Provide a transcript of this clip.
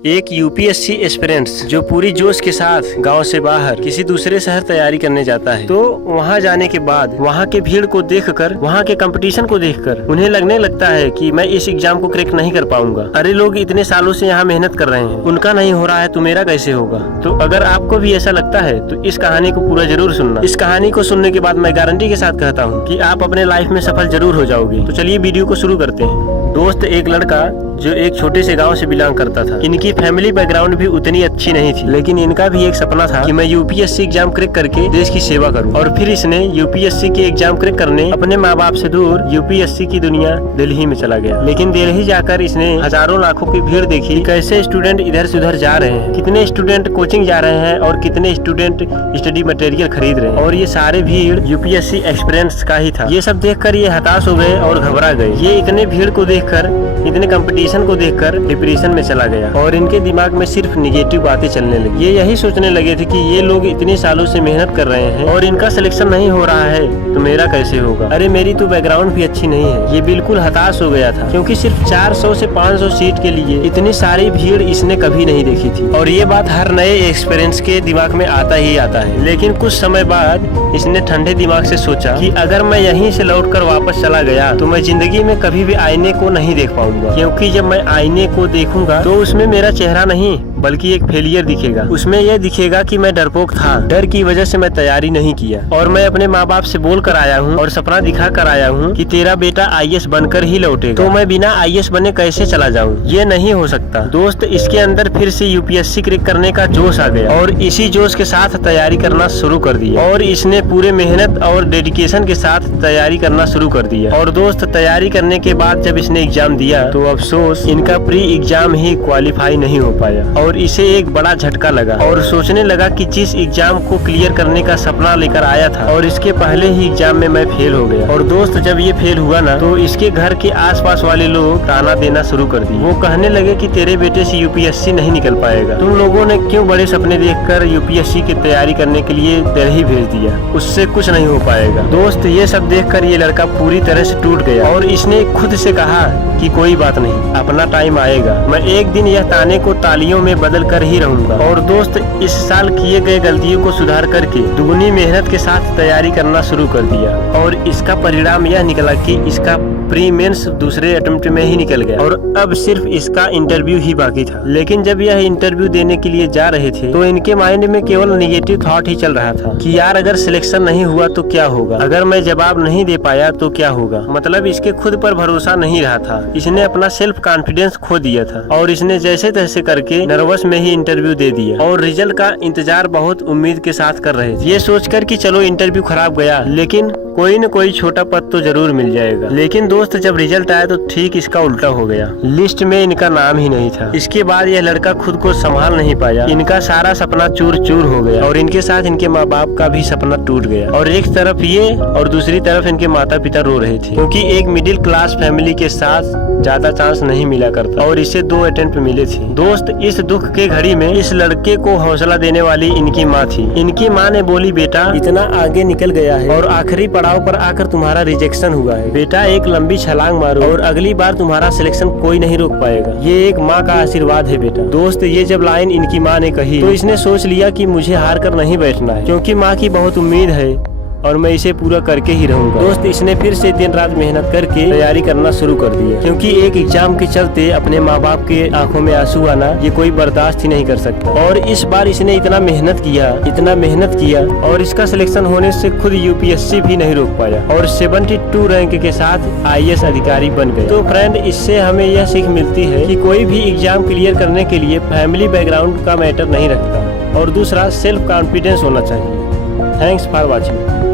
एक UPSC aspirants जो पूरी जोश के साथ गांव से बाहर किसी दूसरे शहर तैयारी करने जाता है, तो वहां जाने के बाद वहां के भीड़ को देखकर, वहां के कंपटीशन को देखकर उन्हें लगने लगता है कि मैं इस एग्जाम को क्रैक नहीं कर पाऊंगा। अरे लोग इतने सालों से यहाँ मेहनत कर रहे हैं, उनका नहीं हो रहा है तो मेरा कैसे होगा। तो अगर आपको भी ऐसा लगता है तो इस कहानी को पूरा जरूर सुनना। इस कहानी को सुनने के बाद मैं गारंटी के साथ कहता हूँ कि आप अपने लाइफ में सफल जरूर हो जाओगे। तो चलिए वीडियो को शुरू करते हैं। दोस्त, एक लड़का जो एक छोटे से गांव से बिलोंग करता था। इनकी फैमिली बैकग्राउंड भी उतनी अच्छी नहीं थी, लेकिन इनका भी एक सपना था कि मैं यूपीएससी एग्जाम क्रैक करके देश की सेवा करूं। और फिर इसने यूपीएससी के एग्जाम क्रैक करने अपने माँ बाप से दूर यूपीएससी की दुनिया दिल्ली में चला गया। लेकिन दिल्ली जाकर इसने हजारों लाखों की भीड़ देखी, कैसे स्टूडेंट इधर से उधर जा रहे हैं, कितने स्टूडेंट कोचिंग जा रहे हैं और कितने स्टूडेंट स्टडी मटेरियल खरीद रहे हैं। और ये सारे भीड़ यूपीएससी एक्सपीरियंस का ही था। ये सब देखकर ये हताश हो गए और घबरा गए। ये इतने भीड़ को देखकर, इतने कंपटीशन को देखकर डिप्रेशन में चला गया और इनके दिमाग में सिर्फ निगेटिव बातें चलने लगी। ये यही सोचने लगे थे कि ये लोग इतने सालों से मेहनत कर रहे हैं और इनका सिलेक्शन नहीं हो रहा है तो मेरा कैसे होगा। अरे मेरी तो बैकग्राउंड भी अच्छी नहीं है। ये बिल्कुल हताश हो गया था, क्योंकि सिर्फ 400 से 500 सीट के लिए इतनी सारी भीड़ इसने कभी नहीं देखी थी। और ये बात हर नए एक्सपीरियंस के दिमाग में आता ही आता है। लेकिन कुछ समय बाद इसने ठंडे दिमाग से सोचा कि अगर मैं यहीं से लौटकर वापस चला गया तो मैं जिंदगी में कभी भी आईने को नहीं देख पाऊंगा, क्योंकि जब मैं आईने को देखूंगा तो उसमें मेरा चेहरा नहीं बल्कि एक फेलियर दिखेगा। उसमें यह दिखेगा कि मैं डरपोक था, डर की वजह से मैं तैयारी नहीं किया और मैं अपने माँ बाप से बोल कर आया हूँ और सपना दिखा कर आया हूँ कि तेरा बेटा आईएएस बनकर ही लौटेगा, तो मैं बिना आईएएस बने कैसे चला जाऊँ। ये नहीं हो सकता। दोस्त, इसके अंदर फिर से यूपीएससी क्रैक करने का जोश आ गया और इसी जोश के साथ तैयारी करना शुरू कर दिया और इसने पूरे मेहनत और डेडिकेशन के साथ तैयारी करना शुरू कर दिया। और दोस्त, तैयारी करने के बाद जब इसने एग्जाम दिया तो अफसोस इनका प्री एग्जाम ही क्वालिफाई नहीं हो पाया और इसे एक बड़ा झटका लगा और सोचने लगा कि जिस एग्जाम को क्लियर करने का सपना लेकर आया था और इसके पहले ही एग्जाम में मैं फेल हो गया। और दोस्त, जब ये फेल हुआ ना तो इसके घर के आसपास वाले लोग ताना देना शुरू कर दिए। वो कहने लगे कि तेरे बेटे से यूपीएससी नहीं निकल पाएगा, तुम लोगों ने क्यों बड़े सपने देखकर यूपीएससी की तैयारी करने के लिए दिल्ली भेज दिया, उससे कुछ नहीं हो पाएगा। दोस्त, ये सब देखकर ये लड़का पूरी तरह से टूट गया और इसने खुद से कहा कि कोई बात नहीं, अपना टाइम आएगा, मैं एक दिन यह ताने को तालियों में बदल कर ही रहूंगा। और दोस्त, इस साल किए गए गलतियों को सुधार करके दुगनी मेहनत के साथ तैयारी करना शुरू कर दिया और इसका परिणाम यह निकला कि इसका प्री मेंस दूसरे अटेम्प्ट में ही निकल गया और अब सिर्फ इसका इंटरव्यू ही बाकी था। लेकिन जब यह इंटरव्यू देने के लिए जा रहे थे तो इनके माइंड में केवल नेगेटिव थॉट ही चल रहा था कि यार अगर सिलेक्शन नहीं हुआ तो क्या होगा, अगर मैं जवाब नहीं दे पाया तो क्या होगा। मतलब इसके खुद पर भरोसा नहीं रहा था, इसने अपना सेल्फ कॉन्फिडेंस खो दिया था और इसने जैसे तैसे करके नर्वस में ही इंटरव्यू दे दिया और रिजल्ट का इंतजार बहुत उम्मीद के साथ कर रहे थे। ये सोचकर कि चलो इंटरव्यू खराब गया, लेकिन कोई न कोई छोटा पद तो जरूर मिल जाएगा। लेकिन दोस्त, जब रिजल्ट आया तो ठीक इसका उल्टा हो गया। लिस्ट में इनका नाम ही नहीं था। इसके बाद यह लड़का खुद को संभाल नहीं पाया, इनका सारा सपना चूर चूर हो गया और इनके साथ इनके माँ बाप का भी सपना टूट गया। और एक तरफ ये और दूसरी तरफ इनके माता पिता रो रहे थे, क्योंकि एक मिडिल क्लास फैमिली के साथ ज्यादा चांस नहीं मिला करता और इसे 2 अटेम्प्ट मिले थे। दोस्त, इस दुख के घड़ी में इस लड़के को हौसला देने वाली इनकी माँ थी। इनकी माँ ने बोली, बेटा इतना आगे निकल गया है और आखिरी पड़ाव पर आकर तुम्हारा रिजेक्शन हुआ है, बेटा एक लंबी छलांग मारो और अगली बार तुम्हारा सिलेक्शन कोई नहीं रोक पाएगा। ये एक माँ का आशीर्वाद है बेटा। दोस्त, ये जब लाइन इनकी माँ ने कही तो इसने सोच लिया कि मुझे हार कर नहीं बैठना है, क्योंकि माँ की बहुत उम्मीद है और मैं इसे पूरा करके ही रहूंगा। दोस्त, इसने फिर से दिन रात मेहनत करके तैयारी करना शुरू कर दिया, क्योंकि एक एग्जाम के चलते अपने माँ बाप के आंखों में आंसू आना ये कोई बर्दाश्त ही नहीं कर सकता। और इस बार इसने इतना मेहनत किया और इसका सिलेक्शन होने से खुद यूपीएससी भी नहीं रोक पाया और 72 रैंक के साथ आईएएस अधिकारी बन गए। तो फ्रेंड, इससे हमें यह सीख मिलती है कि कोई भी एग्जाम क्लियर करने के लिए फैमिली बैकग्राउंड का मैटर नहीं रखता और दूसरा सेल्फ कॉन्फिडेंस होना चाहिए। Thanks for watching.